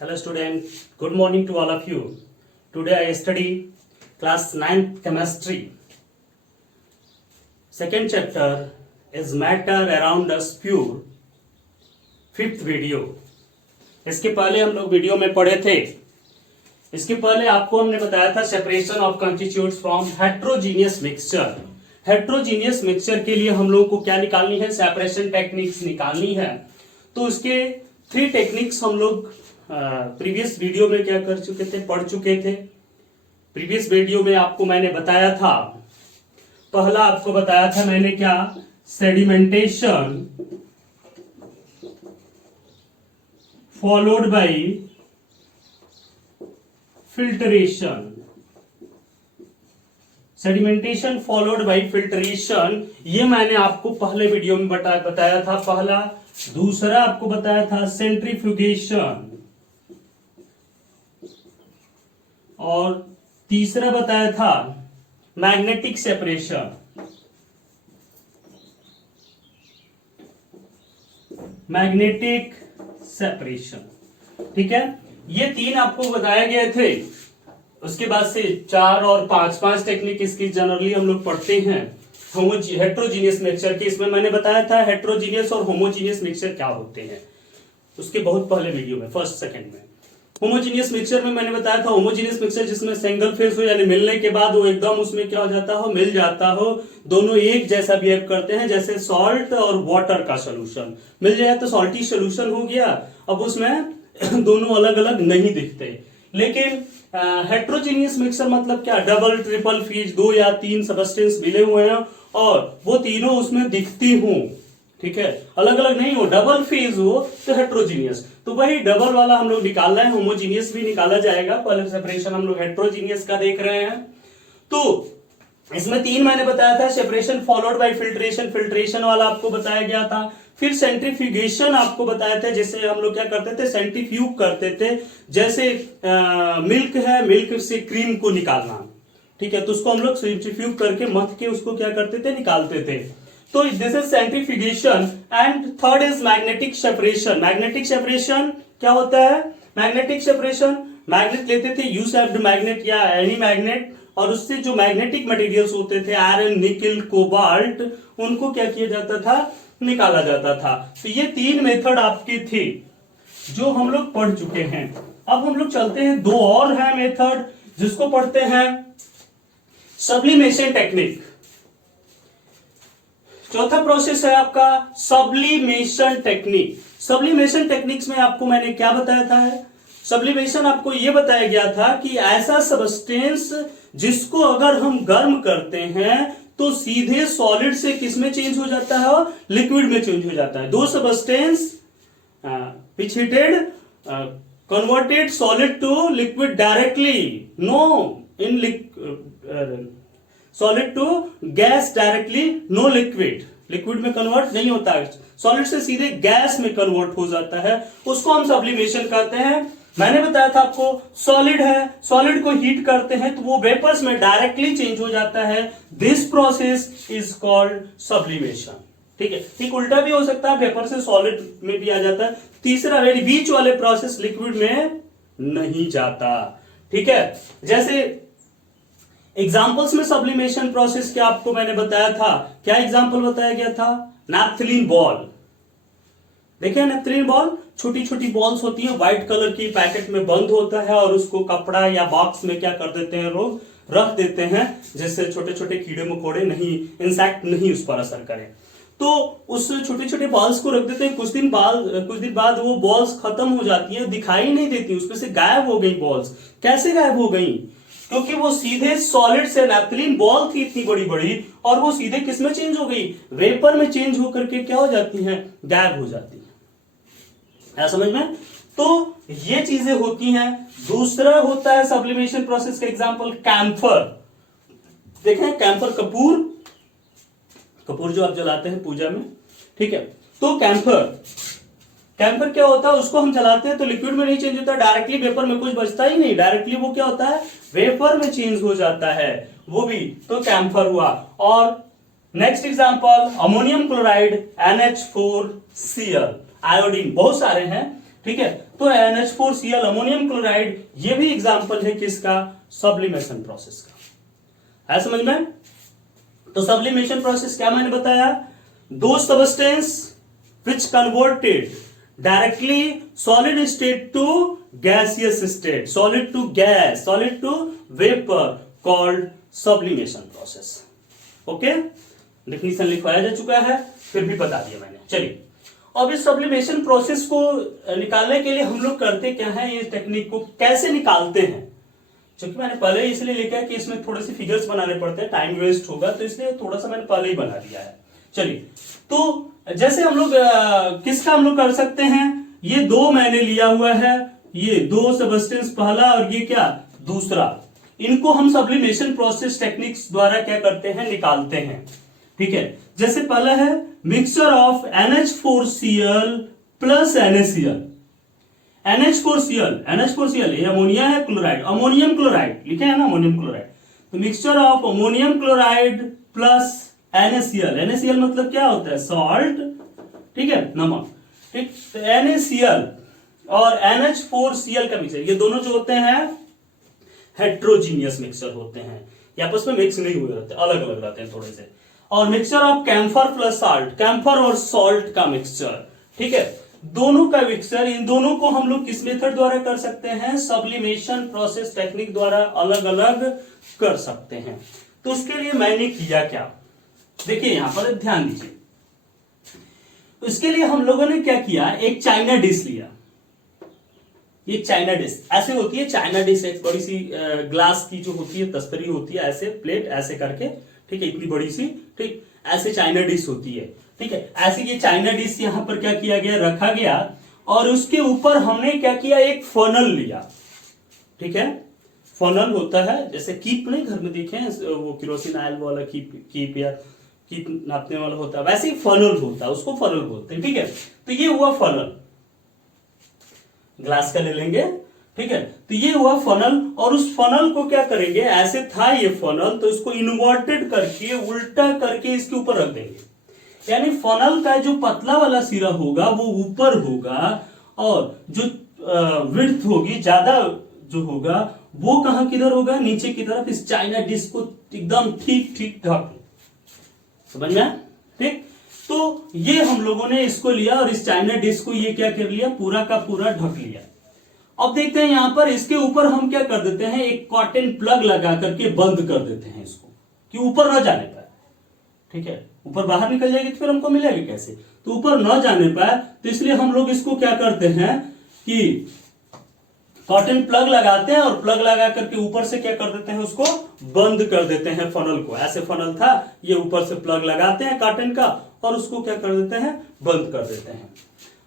Hello student, good morning to all of you. Today I study class 9th chemistry. Second chapter is matter around us pure. Fifth video. इसके पहले हम लोग video में पढ़े थे. इसके पहले आपको हमने बताया था separation of constitutes from heterogeneous mixture. Heterogeneous mixture के लिए हम लोगों को क्या निकालनी है? सेपरेशन टेक्निक्स निकालनी है. तो उसके 3 टेक्निक्स हम लोग प्रीवियस वीडियो में क्या कर चुके थे, पढ़ चुके थे. प्रीवियस वीडियो में आपको मैंने बताया था, पहला आपको बताया था मैंने क्या, sedimentation followed by filtration. Sedimentation followed by filtration, ये मैंने आपको पहले वीडियो में बताया था पहला. दूसरा आपको बताया था सेंट्रीफ्यूगेशन, और तीसरा बताया था मैग्नेटिक सेपरेशन. मैग्नेटिक सेपरेशन, ठीक है. ये 3 आपको बताए गए थे. उसके बाद से 4 और 5 टेक्निक इसकी जनरली हम लोग पढ़ते हैं हेट्रोजीनियस मिक्सचर के. इसमें मैंने बताया था हेट्रोजीनियस और होमोजीनियस मिक्सचर क्या होते हैं, उसके बहुत पहले वीडियो में, फर्स्ट सेकंड में. होमोजीनियस मिक्सचर में मैंने बताया था होमोजीनियस मिक्सचर जिसमें सिंगल फेज हो, यानी मिलने के बाद वो एकदम उसमें क्या हो जाता हो, मिल जाता हो, दोनों एक जैसा बिहेव करते हैं. जैसे सॉल्ट और वाटर का सोल्यूशन मिल जाए तो सॉल्टी सोल्यूशन हो गया. अब उसमें दोनों अलग अलग नहीं दिखते. लेकिन हेट्रोजीनियस मिक्सचर मतलब क्या, डबल ट्रिपल फेज 2 या 3 सबस्टेंस मिले हुए हैं और वो तीनों उसमें दिखती हूं, ठीक है, अलग अलग नहीं हो, डबल फेज हो तो हेट्रोजीनियस. तो वही डबल वाला हम लोग निकाल रहे हैं, होमोजीनियस भी निकाला जाएगा. पहले सेपरेशन हम लोग हेट्रोजीनियस का देख रहे हैं. तो इसमें 3 मैंने बताया था, separation followed by filtration, filtration वाला आपको बताया गया था. फिर सेंट्रीफ्यूगेशन आपको बताया था, जैसे हम लोग क्या करते थे, सेंट्रीफ्यूग करते थे. जैसे मिल्क है, मिल्क से क्रीम को निकालना, ठीक है, तो उसको हम लोग सेंट्रीफ्यूग करके मथ के उसको क्या करते थे, निकालते थे. तो this is centrifugation. And third is magnetic separation. Magnetic separation क्या होता है? मैग्नेटिक सेपरेशन, मैग्नेट लेते थे, यू शेप्ड मैग्नेट या एनी मैग्नेट, और उससे जो मैग्नेटिक मटेरियल्स होते थे, आयरन, निकल, कोबाल्ट, उनको क्या किया जाता था, निकाला जाता था. तो ये 3 मेथड आपकी थी जो हम लोग पढ़ चुके हैं. अब हम लोग चलते हैं, 2 और है मेथड जिसको पढ़ते हैं सब्लिमेशन टेक्निक. चौथा प्रोसेस है आपका सब्लिमेशन टेक्निक. सब्लिमेशन टेक्निक्स में आपको मैंने क्या बताया था, सब्लिमेशन आपको यह बताया गया था कि ऐसा सबस्टेंस जिसको अगर हम गर्म करते हैं तो सीधे सॉलिड से किस में चेंज हो जाता है, लिक्विड में चेंज हो जाता है. 2 substance which heated converted solid to liquid directly, no in solid to gas directly, no liquid, liquid में कन्वर्ट नहीं होता है, सॉलिड से सीधे गैस में कन्वर्ट हो जाता है, उसको हम सब्लिमेशन कहते हैं. मैंने बताया था आपको, सॉलिड है, सॉलिड को हीट करते हैं तो वो वेपर्स में डायरेक्टली चेंज हो जाता है. This process is called sublimation, ठीक है. ठीक उल्टा भी हो सकता है, वेपर से सॉलिड में भी आ जाता है. तीसरा वेरी बीच वाले प्रोसेस लिक्विड में नहीं जाता, ठीक है. जैसे एग्जांपल्स में सब्लिमेशन प्रोसेस क्या आपको मैंने बताया था, क्या एग्जांपल बताया गया था, नैप्थलीन बॉल. देखिए नैप्थलीन बॉल छोटी छोटी बॉल्स होती हैं, व्हाइट कलर की, पैकेट में बंद होता है और उसको कपड़ा या बॉक्स में क्या कर देते हैं, लोग रख देते हैं, जिससे छोटे छोटे कीड़े मकोड़े नहीं, इंसेक्ट नहीं उस पर असर करें. तो उस छोटे छोटे बॉल्स को रख देते हैं. कुछ दिन बाद वो बॉल्स खत्म हो जाती है, दिखाई नहीं देती, उसमें से गायब हो गई बॉल्स. कैसे गायब हो गई? क्योंकि वो सीधे सॉलिड से, नैप्थलीन बॉल थी इतनी बड़ी बड़ी, और वो सीधे किस में चेंज हो गई, वेपर में चेंज होकर के क्या हो जाती हैं, गायब हो जाती है. समझ में? तो ये चीजें होती हैं. दूसरा होता है सब्लिमेशन प्रोसेस का एग्जांपल कैम्फर. देखें कैम्फर, कपूर जो आप जलाते हैं पूजा में, ठीक है. तो कैम्फर क्या होता है, उसको हम जलाते हैं तो लिक्विड में नहीं चेंज होता, डायरेक्टली वेपर में, कुछ बचता ही नहीं, डायरेक्टली वो क्या होता है, वेपर में चेंज हो जाता है, वो भी तो कैम्फर हुआ. और next example ammonium chloride NH4Cl, iodine, बहुत सारे हैं, ठीक है। तो NH4Cl अमोनियम क्लोराइड ये भी एग्जांपल है किसका, सब्लिमेशन प्रोसेस का, है समझ में। तो सब्लिमेशन प्रोसेस क्या मैंने बताया, दो substance which converted directly solid state to gaseous state, solid to gas, solid to vapour, called sublimation process. Okay, definition लिखवाया जा चुका है, फिर भी बता दिया मैंने। चलिए अब इस सब्लिमेशन प्रोसेस को निकालने के लिए हम लोग करते क्या है, ये टेक्निक को कैसे निकालते हैं, क्योंकि मैंने पहले इसलिए लिखा कि इसमें थोड़े से फिगर्स बनाने पड़ते हैं, टाइम वेस्ट होगा, तो इसलिए थोड़ा सा मैंने पहले ही बना दिया है। चलिए, तो जैसे हम लोग किसका हम लोग कर सकते हैं, ये दो मैंने लिया हुआ है, ये दो सबस्टेंस पहला और ये क्या दूसरा, इनको हम सब्लिमेशन प्रोसेस टेक्निक्स द्वारा क्या करते हैं, निकालते हैं। ठीक है, जैसे पहला है mixture of NH4Cl plus NaCl। NH4Cl ये अमोनिया है, क्लोराइड, अमोनियम क्लोराइड लिखे है ना, अमोनियम क्लोराइड। तो mixture of ammonium chloride plus NaCl मतलब क्या होता है, सॉल्ट, ठीक है, नमक, ठीक। तो NaCl और NH4Cl का मिक्सचर, ये दोनों जो होते हैं हेट्रोजीनियस मिक्सचर होते हैं, ये आपस में मिक्स नहीं हुए रहते, अलग अलग रहते हैं थोड़े से। और mixture of camphor plus salt, camphor और सॉल्ट का मिक्सचर, ठीक है, दोनों का मिक्सचर, इन दोनों को हम लोग किस मेथड द्वारा कर सकते हैं, सब्लिमेशन प्रोसेस टेक्निक द्वारा अलग अलग कर सकते हैं। तो उसके लिए मैंने किया क्या, देखिए यहां पर ध्यान दीजिए। इसके लिए हम लोगों ने क्या किया, एक चाइना डिश लिया, ये चाइना डिश ऐसे होती है, चाइना डिश एक बड़ी सी ग्लास की जो होती है, तस्तरी होती है, ऐसे प्लेट ऐसे करके, ठीक है, इतनी बड़ी सी, ठीक, ऐसे चाइना डिश होती है, ठीक है। ऐसे ये चाइना डिश यहां पर क्या किया गया, रखा गया, और उसके ऊपर हमने क्या किया, एक फनल लिया, ठीक है। फनल होता है जैसे कीप, नहीं घर में देखे हैं वो केरोसिन ऑयल वाला कीप या कीप नापने वाला होता है, वैसे ही फनल होता है, उसको फनल बोलते हैं, ठीक है। तो ये हुआ फनल, ग्लास का ले लेंगे, ठीक है। तो ये हुआ फनल, और उस फनल को क्या करेंगे, ऐसे था ये फनल, तो इसको इन्वर्टेड करके, उल्टा करके इसके ऊपर रख देंगे, यानी फनल का जो पतला वाला सिरा होगा वो ऊपर होगा, और जो विड्थ होगी, ज्यादा जो होगा वो कहां किधर होगा, नीचे की तरफ। इस चाइना डिश को एकदम ठीक ठीक ढक, समझ में, ठीक। तो ये हम लोगों ने इसको लिया, और इस चाइना डिश को ये क्या कर लिया, पूरा का पूरा ढक लिया। अब देखते हैं यहां पर इसके ऊपर हम क्या कर देते हैं, एक कॉटन प्लग लगा करके बंद कर देते हैं इसको, कि ऊपर न जाने पाए, ठीक है। ऊपर बाहर निकल जाएगी तो फिर हमको मिलेगा कैसे, तो ऊपर न जाने पाए, तो इसलिए हम लोग इसको क्या करते हैं कि कॉटन प्लग लगाते हैं, और प्लग लगा करके ऊपर से क्या कर देते हैं, उसको बंद कर देते हैं फनल को। ऐसे फनल था, ये ऊपर से प्लग लगाते हैं कॉटन का, और उसको क्या कर देते हैं, बंद कर देते हैं।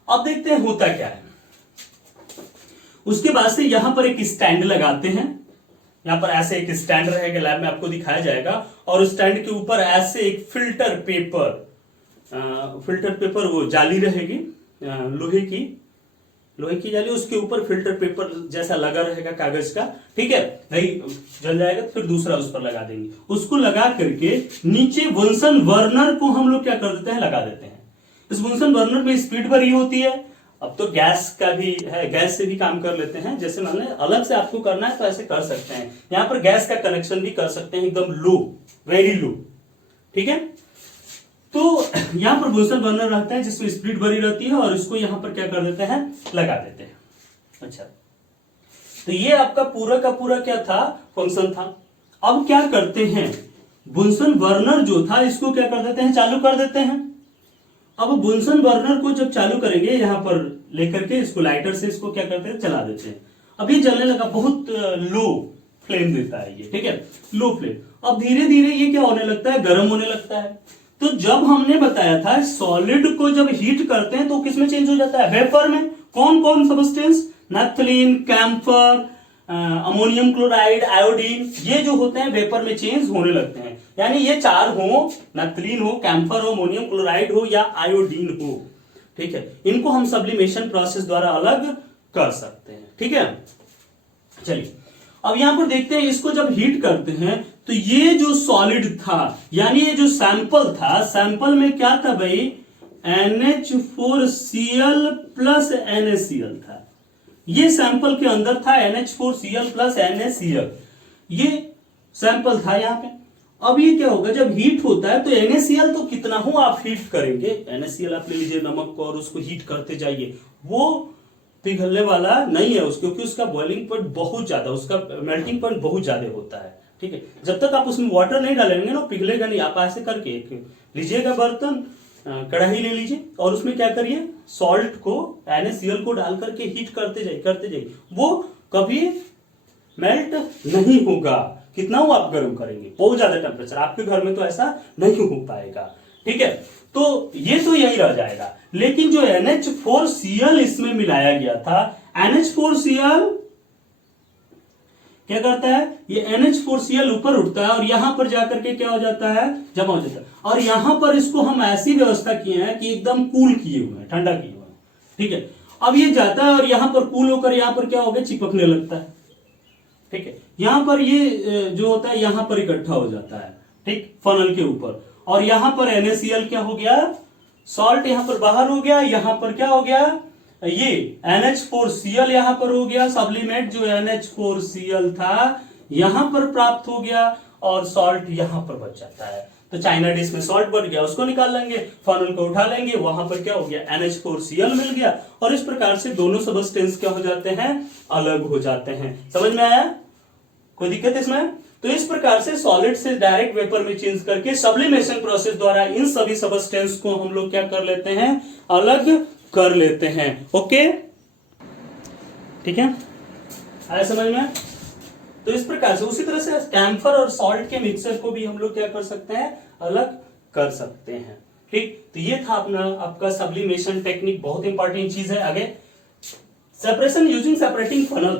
अब देखते हैं होता क्या है। उसके बाद से यहां पर एक स्टैंड लगाते हैं, यहां पर ऐसे एक स्टैंड रहेगा, लैब में आपको दिखाया जाएगा, और स्टैंड के ऊपर ऐसे एक फिल्टर पेपर वो जाली रहेगी, लोहे की जाली, उसके ऊपर फिल्टर पेपर जैसा लगा रहेगा कागज का, ठीक है। नहीं जल जाएगा तो फिर दूसरा उस पर लगा देंगे, उसको लगा करके नीचे वुन्सन बर्नर को हम लोग क्या कर देते हैं, लगा देते हैं। इस वुन्सन बर्नर में स्पीड भरी होती है, अब तो गैस का भी है, गैस से भी काम कर लेते हैं, जैसे मान लें अलग से आपको करना है तो ऐसे कर सकते हैं, यहां पर गैस का कनेक्शन भी कर सकते हैं, एकदम लो, वेरी लो, ठीक है। तो यहां पर वुन्सन बर्नर रहता है जिसमें स्पीड भरी रहती है, और इसको यहां पर क्या कर देते हैं, लगा देते हैं। अच्छा, तो ये आपका पूरा का पूरा क्या था, फंक्शन था। अब क्या करते हैं, वुन्सन बर्नर जो था इसको क्या कर देते हैं, चालू कर देते हैं। अब वुन्सन बर्नर को जब चालू करेंगे, यहां पर लेकर के इसको लाइटर से इसको क्या करते हैं, चला देते हैं। अब ये जलने लगा, बहुत लो फ्लेम देता है ये, ठीक है, लो फ्लेम। अब धीरे धीरे ये क्या होने लगता है, गर्म होने लगता है। तो जब हमने बताया था सॉलिड को जब हीट करते हैं तो किसमें चेंज हो जाता है, वेपर में। कौन कौन substance, naphthalene, camphor, ammonium chloride, iodine, ये जो होते हैं वेपर में चेंज होने लगते हैं। यानी ये चार हो, नैप्थलीन हो, कैम्फर हो, अमोनियम क्लोराइड हो या आयोडीन हो, ठीक है, इनको हम सब्लिमेशन प्रोसेस द्वारा अलग कर सकते हैं, ठीक है। चलिए अब यहां पर देखते हैं, इसको जब हीट करते हैं तो ये जो सॉलिड था, यानी ये जो सैंपल था, सैंपल में क्या था भाई, NH4Cl प्लस NaCl था। ये सैंपल के अंदर था NH4Cl प्लस NaCl, ये सैंपल था यहाँ पे। अब ये क्या होगा, जब हीट होता है तो NaCl तो कितना हो आप हीट करेंगे, NaCl आप ले लीजिए नमक को और उसको हीट करते जाइए, वो पिघलने वाला नहीं है क्योंकि उसका बॉइलिंग पॉइंट बहुत ज्यादा, उसका मेल्टिंग पॉइंट बहुत ज्यादा होता है। ठीक है, जब तक आप उसमें वाटर नहीं डालेंगे ना पिघलेगा नहीं। आप ऐसे करके लीजिएगा बर्तन, कढ़ाई ले लीजिए और उसमें क्या करिए, सॉल्ट को NaCl को डाल करके हीट करते जाइए, वो कभी मेल्ट नहीं होगा। कितना वो आप गर्म करेंगे, बहुत ज्यादा टेम्परेचर, आपके घर में तो ऐसा नहीं हो पाएगा। ठीक है, तो ये तो यही रह जाएगा। लेकिन जो NH4Cl इसमें मिलाया गया था, NH4Cl क्या करता है, ये NH4Cl ऊपर उठता है और यहां पर जाकर के क्या हो जाता है, जमा हो जाता है। और यहां पर इसको हम ऐसी व्यवस्था किए हैं कि एकदम कूल किए हुए हैं, ठंडा किए हुए हैं। ठीक है, अब ये जाता है और यहां पर कूल होकर यहां पर क्या हो गया, चिपकने लगता है। ठीक है, यहां पर ये जो होता है यहां पर इकट्ठा हो जाता है, ठीक, फनल के ऊपर। और यहां पर NaCl क्या हो गया, सॉल्ट यहां पर बाहर हो गया, यहां पर क्या हो गया, ये NH4Cl यहां पर हो गया, सब्लिमेट जो NH4Cl था यहां पर प्राप्त हो गया और सॉल्ट यहां पर बच जाता है। तो चाइना डिश में सॉल्ट बढ़ गया, उसको निकाल लेंगे, फनल को उठा लेंगे, वहां पर क्या हो गया, NH4Cl मिल गया। और इस प्रकार से दोनों सबस्टेंस क्या हो जाते हैं, अलग हो जाते हैं। समझ में आया, कोई दिक्कत इसमें? तो इस प्रकार से सॉलिड से डायरेक्ट वेपर में चेंज करके सब्लिमेशन प्रोसेस द्वारा इन सभी सबस्टेंस को हम लोग क्या कर लेते हैं, अलग कर लेते हैं। ओके, ठीक है, आया समझ में? तो इस प्रकार से उसी तरह से कैम्फर और सॉल्ट के मिक्सचर को भी हम लोग क्या कर सकते हैं, अलग कर सकते हैं। ठीक, तो ये था अपना आपका सब्लिमेशन टेक्निक, बहुत इंपॉर्टेंट चीज है। आगे separation using separating funnel.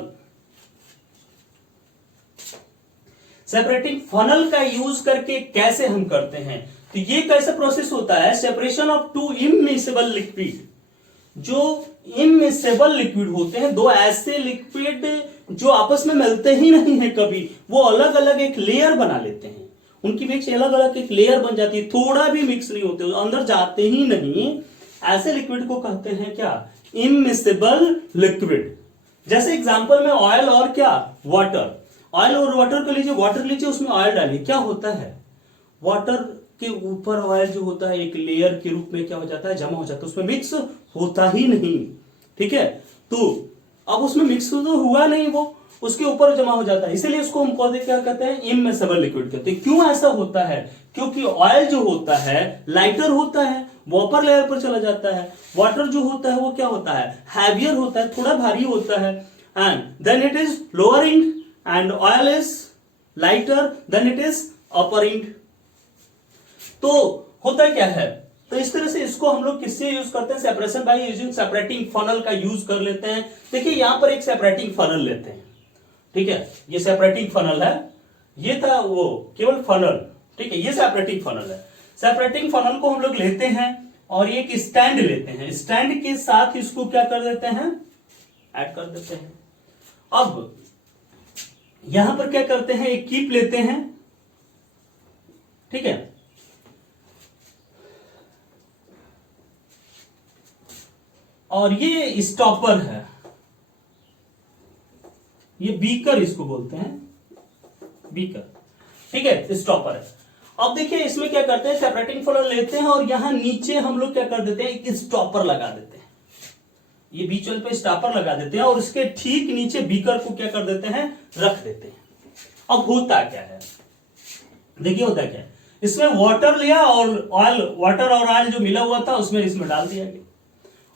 Separating funnel का यूज करके कैसे हम करते हैं, तो ये कैसा प्रोसेस होता है, separation of to immiscible liquid. जो इमिसेबल लिक्विड होते हैं, दो ऐसे लिक्विड जो आपस में मिलते ही नहीं है कभी, वो अलग अलग एक लेयर बना लेते हैं, उनकी बीच अलग अलग एक लेयर बन जाती है, थोड़ा भी मिक्स नहीं होते, अंदर जाते ही नहीं, ऐसे लिक्विड को कहते हैं क्या, इमिसेबल लिक्विड। जैसे एग्जांपल में ऑयल और क्या, वाटर। ऑयल और वाटर को लीजिए, वाटर लीजिए, उसमें ऑयल डालिए, क्या होता है, वाटर के ऊपर ऑयल जो होता है एक लेयर के रूप में क्या हो जाता है, जमा हो जाता है, उसमें मिक्स होता ही नहीं। ठीक है, तो अब उसमें मिक्स तो हुआ नहीं, वो उसके ऊपर जमा हो जाता है, इसीलिए उसको हम क्या कहते हैं, इमिसेबल लिक्विड कहते हैं। क्यों ऐसा होता है, क्योंकि ऑयल जो होता है लाइटर होता है, वॉपर लेयर पर चला जाता है। वाटर जो होता है वो क्या होता है, हैवियर होता है, थोड़ा भारी होता है, and then it is lowering, and oil is lighter than it is uppering। तो होता क्या है, तो इस तरह से इसको हम लोग किससे यूज करते हैं, separation by using separating funnel का यूज कर लेते हैं। देखिए यहां पर एक सेपरेटिंग फनल लेते हैं, ठीक है, ये सेपरेटिंग फनल है, ये था वो केवल फनल, ठीक है, ये सेपरेटिंग फनल है। सेपरेटिंग फनल को हम लोग लेते हैं और एक स्टैंड लेते हैं, स्टैंड के साथ इसको क्या कर देते हैं, ऐड कर देते हैं। अब यहां पर क्या करते हैं, एक कीप लेते हैं, ठीक है, और ये स्टॉपर है, ये बीकर इसको बोलते हैं, बीकर, ठीक है, स्टॉपर है। अब देखिए इसमें क्या करते हैं, सेपरेटिंग फनल लेते हैं और यहां नीचे हम लोग क्या कर देते हैं, एक स्टॉपर लगा देते हैं, ये बीच वाले पे स्टॉपर लगा देते हैं और उसके ठीक नीचे बीकर को क्या कर देते हैं, रख देते हैं। अब होता क्या है, देखिए होता क्या है, इसमें वाटर लिया और ऑयल, वाटर और ऑयल जो मिला हुआ था उसमें इसमें डाल दिया गया।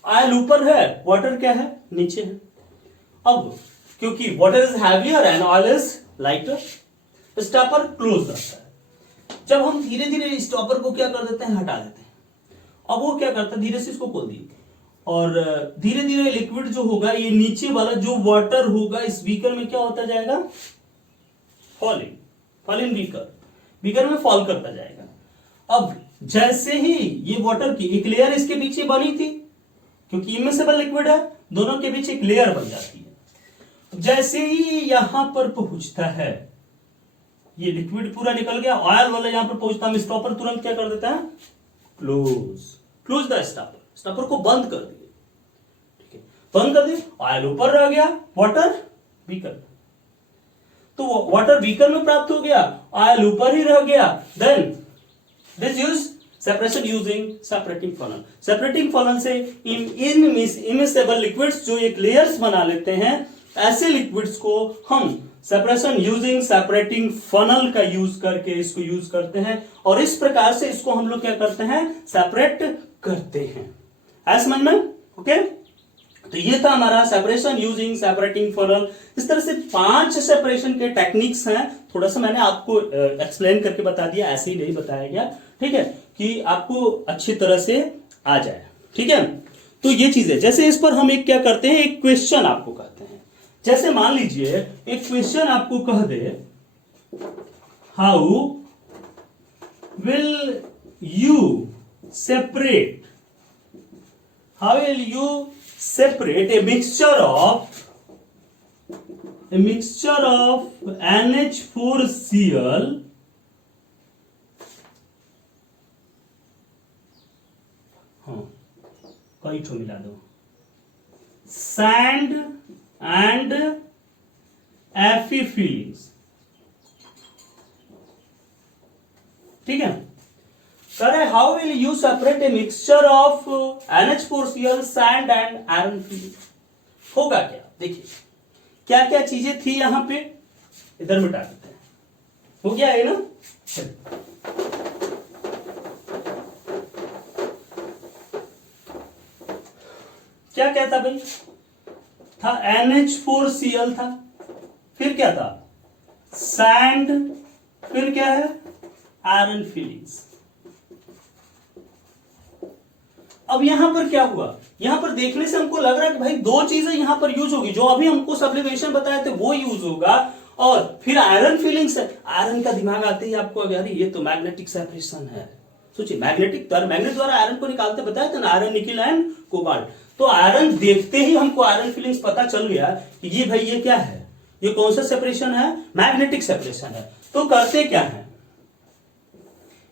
ऑयल ऊपर है, वाटर क्या है, नीचे है। अब क्योंकि water is heavier and oil is lighter, stopper close रहता है। जब हम धीरे धीरे स्टॉपर को क्या कर देते हैं, हटा देते हैं, अब वो क्या करता है, धीरे से इसको खोल दिए और धीरे धीरे लिक्विड जो होगा, ये नीचे वाला जो वाटर होगा इस बीकर में क्या होता जाएगा, फॉलिंग बीकर में फॉल करता जाएगा। अब जैसे ही ये वाटर की एक लेयर इसके पीछे बनी थी, क्योंकि इमिसेबल लिक्विड है, दोनों के बीच एक लेयर बन जाती है। जैसे ही यहां पर पहुंचता है, ये लिक्विड पूरा निकल गया, ऑयल वाला यहां पर पहुंचता है, स्टॉपर तुरंत क्या कर देता है, close, close the stopper, stopper को बंद कर दिए, ठीक है, बंद कर दिए, ऑयल ऊपर रह गया, वाटर बीकर, तो वाटर बीकर में प्राप्त हो गया, ऑयल ऊपर ही रह गया, then this use separation using separating funnel. Separating funnel से इमिसेबल लिक्विड्स जो एक लेयर्स बना लेते हैं, ऐसे लिक्विड्स को हम सेपरेशन यूजिंग सेपरेटिंग फनल का यूज करके इसको यूज करते हैं, और इस प्रकार से इसको हम लोग क्या करते हैं, सेपरेट करते हैं। ऐसा समझ में? ओके, तो ये था हमारा सेपरेशन यूजिंग सेपरेटिंग फनल। इस तरह से 5 सेपरेशन के टेक्निक्स हैं, थोड़ा सा मैंने आपको एक्सप्लेन करके बता दिया, ऐसे ही नहीं बताया गया, ठीक है, कि आपको अच्छी तरह से आ जाए, ठीक है। तो ये चीज है, जैसे इस पर हम एक क्या करते हैं, एक क्वेश्चन आपको कहते हैं, जैसे मान लीजिए एक क्वेश्चन आपको कह दे, how will you separate a mixture of NH4Cl कई ठो मिला दो, सैंड एंड Fe फीलिंग्स, ठीक है sir. How will you separate a mixture of NH4Cl, sand and iron feelings? होगा क्या, देखिए क्या क्या चीजें थी यहां पे, इधर मिटा देते हैं, हो गया है ना। क्या क्या था भाई, था NH4Cl था, फिर क्या था, सैंड, फिर क्या है, आयरन फीलिंग्स। अब यहां पर क्या हुआ, यहां पर देखने से हमको लग रहा है कि भाई 2 चीजें यहां पर यूज होगी, जो अभी हमको सब्लिमेशन बताए थे वो यूज होगा, और फिर आयरन फीलिंग्स है। आयरन का दिमाग आते ही आपको अरे ये तो मैग्नेटिक सेपरेशन है, सोचिए मैग्नेट द्वारा आयरन को निकालते बताया था ना, आयरन, निकिल एंड कोबाल्ट। तो आयरन देखते ही हमको आयरन फीलिंग्स पता चल गया कि ये भाई ये क्या है, ये कौन सा सेपरेशन है, मैग्नेटिक सेपरेशन है। तो करते क्या है,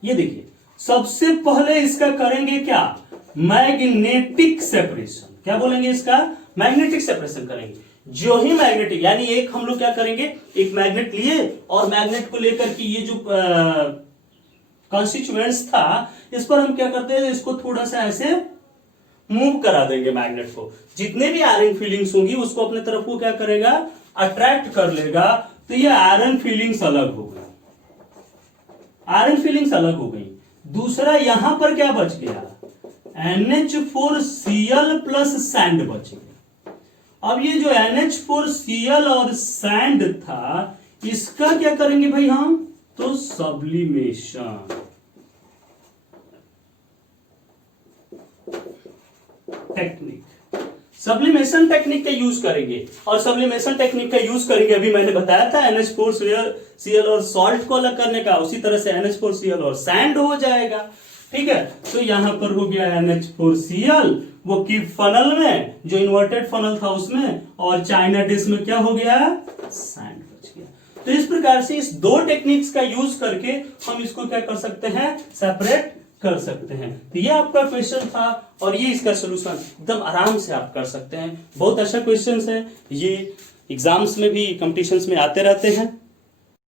ये देखिए सबसे पहले इसका करेंगे क्या, मैग्नेटिक सेपरेशन। क्या बोलेंगे इसका, मैग्नेटिक सेपरेशन करेंगे। जो ही मैग्नेटिक, यानी एक हम लोग क्या करेंगे, एक मैग्नेट लिए और मैग्नेट को लेकर के ये जो कॉन्स्टिट्यूएंट्स था, इस पर हम क्या करते हैं, इसको थोड़ा सा ऐसे मूव करा देंगे मैग्नेट को। जितने भी आयरन फीलिंग्स होंगी उसको अपने तरफ को क्या करेगा, अट्रैक्ट कर लेगा। तो ये आयरन फीलिंग्स अलग हो गई, आयरन फीलिंग्स अलग हो गई। दूसरा यहां पर क्या बच गया, NH4Cl प्लस सैंड बच गया। अब ये जो NH4Cl और सैंड था, इसका क्या करेंगे भाई हम, तो सब्लिमेशन टेक्निक, सब्लिमेशन टेक्निक का यूज करेंगे। और सब्लिमेशन टेक्निक का यूज करेंगे, अभी मैंने बताया था NH4Cl और सॉल्ट को अलग करने का, उसी तरह से NH4Cl और सैंड हो जाएगा, ठीक है। तो यहां पर हो गया NH4Cl, वो की फनल में, जो इन्वर्टेड फनल था उसमें, और चाइना डिश में क्या हो गया, सैंड बच गया। तो इस प्रकार से इस 2 टेक्निक्स का यूज करके हम इसको क्या कर सकते हैं, सेपरेट कर सकते हैं। तो ये आपका क्वेश्चन था, और ये इसका सोल्यूशन एकदम आराम से आप कर सकते हैं। बहुत अच्छा क्वेश्चन है, ये एग्जाम्स में भी, कंपटीशंस में आते रहते हैं।